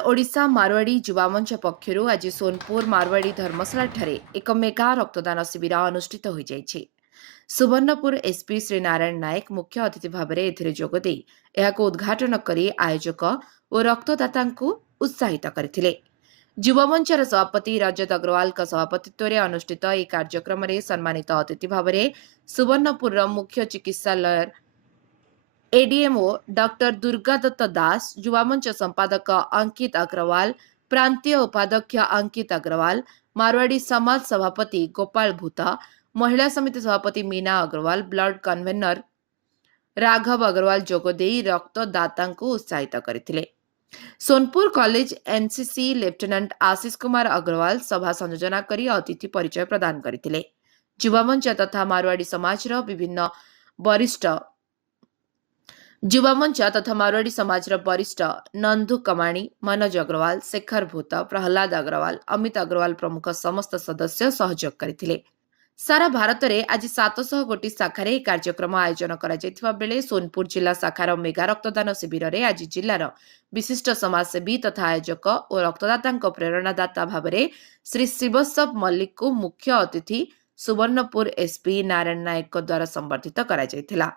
ओडिशा मारवाड़ी युवा मंच पक्षरु आज सोनपुर मारवाड़ी धर्मशाला ठारे एक मेगा रक्तदान शिविर अनुष्ठित हो जाइछि। सुवर्णपुर एसपी श्री नारायण नायक मुख्य अतिथि भाव में एथिरे जोगदे एहाको उद्घाटन करी आयोजक और रक्तदाता उत्साहित करथिले। युवा मंचर सभापति रजत अग्रवाल सभापतित्व में अनुष्ठित यह कार्यक्रम में सम्मानित अतिथि भाव में सुवर्णपुर मुख्य चिकित्सालय एडीएमओ डॉक्टर दुर्गादत्त दास, युवा मंच संपादक अंकित अग्रवाल, प्रांतीय उपाध्यक्ष अंकित अग्रवाल, मारवाड़ी समाज सभापति गोपाल भूता, महिला समिति सभापति मीना अग्रवाल, ब्लड कन्वेनर राघव अग्रवाल जोगदे रक्तदाता उत्साहित करथिले। Sonpur college NCC lieutenant Ashish Kumar Agarwal सभा संयोजना करी अतिथि परिचय प्रदान करथिले। युवा मंच तथा मारवाड़ी समाज विभिन्न वरिष्ठ युवा मंच तथा मारवाड़ी समाज वरिष्ठ नंदू कमाणी, मनोज अग्रवाल, शेखर भूत, प्रहलाद अग्रवाल, अमित अग्रवाल प्रमुख समस्त सदस्य सहयोग करथिले। सारा भारत में आज 700 गोटी शाखार कार्यक्रम आयोजन करा बेले सोनपुर जिला शाखार मेगा रक्तदान शिविर में आज जिलार विशिष्ट समाजसेवी तथा आयोजक और रक्तदाता प्रेरणादाता भाव में श्री शिवशव मल्लिक को मुख्य अतिथि सुवर्णपुर एसपी नारायण नायक द्वारा संबर्धित करा।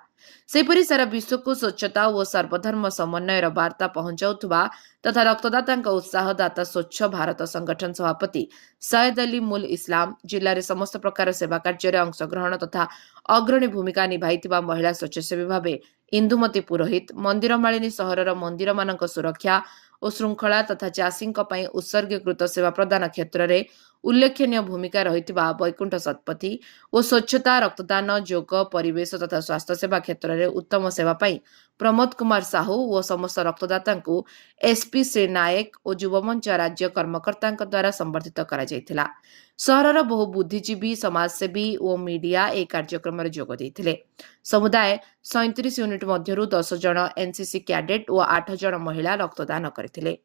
सेपरी सारा विश्व को स्वच्छता और सर्वधर्म समन्वयर वार्ता पहुंचाउथुबा तथा रक्तदाता उत्साहदाता स्वच्छ भारत संगठन सभापति सैयद अली मुल इस्लाम, जिले में समस्त प्रकार सेवा कार्य अंशग्रहण तथा अग्रणी भूमिका निभाइथिबा महिला स्वच्छसेवी भाव इंदुमती पुरोहित, मंदिर मालिनी सहरर मंदिर मानक सुरक्षा और श्रृंखला तथा चाषी उत्सर्गीकृत सेवा प्रदान क्षेत्र में उल्लेखनीय भूमिका रहिथिबा वैकुंठ शतपथी और स्वच्छता, रक्तदान, योग, परिवेश तथा स्वास्थ्य सेवा क्षेत्र में उत्तम सेवा पाई प्रमोद कुमार साहू और समस्त रक्तदाता एसपी श्री नायक और युवमंच राज्य कर्मकर्ता द्वारा संबर्धित करा। सहरर बहु बुद्धिजीवी, समाजसेवी और मीडिया ए कार्यक्रम में जोग देइथिले। समुदाय 37 यूनिट मध्यरु 10 जन एनसीसी कैडेट और 8 जन महिला रक्तदान करथिले।